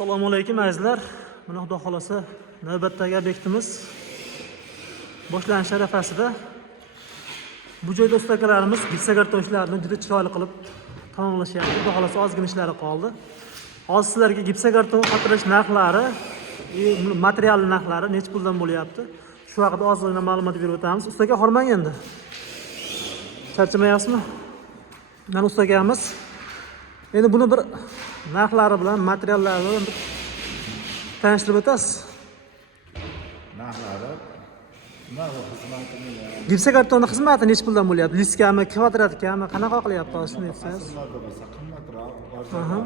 Assalomu alaykum azizlar. Mana xudo xolasa navbatdagi obyektimiz boshlanish arafasida. Bu joyda ustakalarimiz gipsagarton ishlarini juda chiroyli qilib tamomlashyapti. Xudo xolasa ozgina ishlari qoldi. Hozir sizlarga gipsagarton qatirish narxlari, material narxlari necha puldan bo'lyapti? Shu haqida ozgina ma'lumot berib o'tamiz. Ustaga hormang endi. Charchamayapsizmi? Mana ustagamiz. Endi buni bir narxlari bilan, materiallari bilan tanishtirib o'tasiz. Narxlari xizmatini. Gipsagartonni xizmati necha puldan bo'lyapti? Liskami, kvadratkami, qanaqa qilyapti? Shuni aytsangiz. Fasllarda bo'lsa qimmatroq, arzonroq.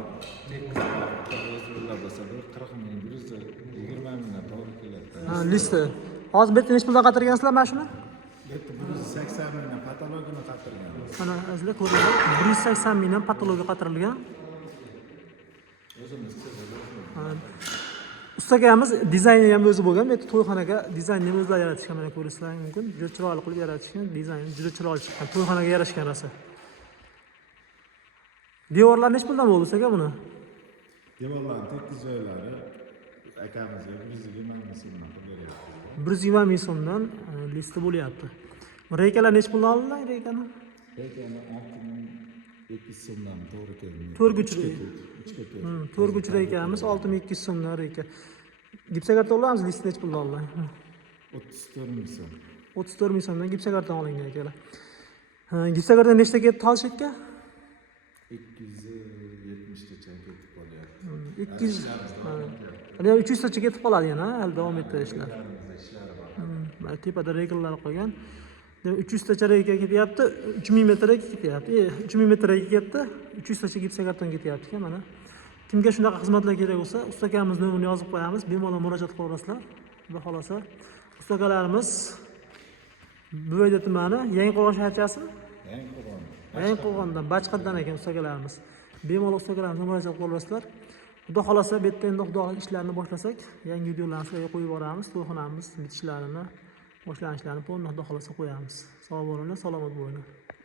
Tekislar bo'lsa 40 ming, 120 mingdan to'g'ri keladi. Ha, lista. Hozir bu yerda necha puldan qatirgansizlar mana shuni? Bu yerda 180 mingdan patologini qatirganmiz. Mana azizlar ko'ringlar, 180 mingdan patologiya qatirilgan. Ustagamiz dizayni ham o'zi bo'lgan. Bu yerda to'yxonaga dizaynni ham o'zlari yaratishgan, mana ko'rishlaringiz mumkin. Juda chiroyli qilib yaratishgan, dizayni juda chiroyli chiqqan. To'yxonaga yarashgan rosa. Devorlar necha puldan bo'ldi ustaga buni? Devorlarning tekis joylari akamizga 120 ming so'mdan beryapti. 120 ming so'mdan listi bo'lyapti. Reykalar necha puldan oldilar reykani? Reykani 6200 so'mdan to'g'ri keldi. To'rguchli. To'rguch reykamiz 6200 so'mdan reyka. Gipsagartonlarimiz listi necha puldan oldilar? 34 ming so'm. 34 ming so'mdan gipsagarton olingan akalar. Gipsagarton nechta ketdi tolshikka? 270 tacha ketib qolyapti. 200. Mana 300 tacha ketib qoladi yana, hali davom ettirishlar. Mana tepada reykalar qo'ygan. 300 tacha reyka ketyapti, 3000 metrga ketyapti. 3000 metrga ketdi, 300 tacha gipsagarton ketyapti mana. Kimga shunaqa xizmatlar kerak bo'lsa, ustagamiz nomerini yozib qo'yamiz, bemalol murojaat qilaverasizlar. Xudo xolasa, ustagalarimiz Buvayda tumani, Yangiqo'rg'on shaharchasi? Yangiqo'rg'ondan, Bachqatdan ekan ustagalarimiz. Bemalol ustagalarimizni murojaat qilaverasizlar. Xudo xolasa, bu yerda endi xudo ishlarini boshlasak, yangi videolarni sizlarga qo'yib boramiz. To'yxonamiz bitishlarini, boshlanishlarini, xudo xolasa qo'yamiz. Sog' bo'linglar, salomat bo'linglar.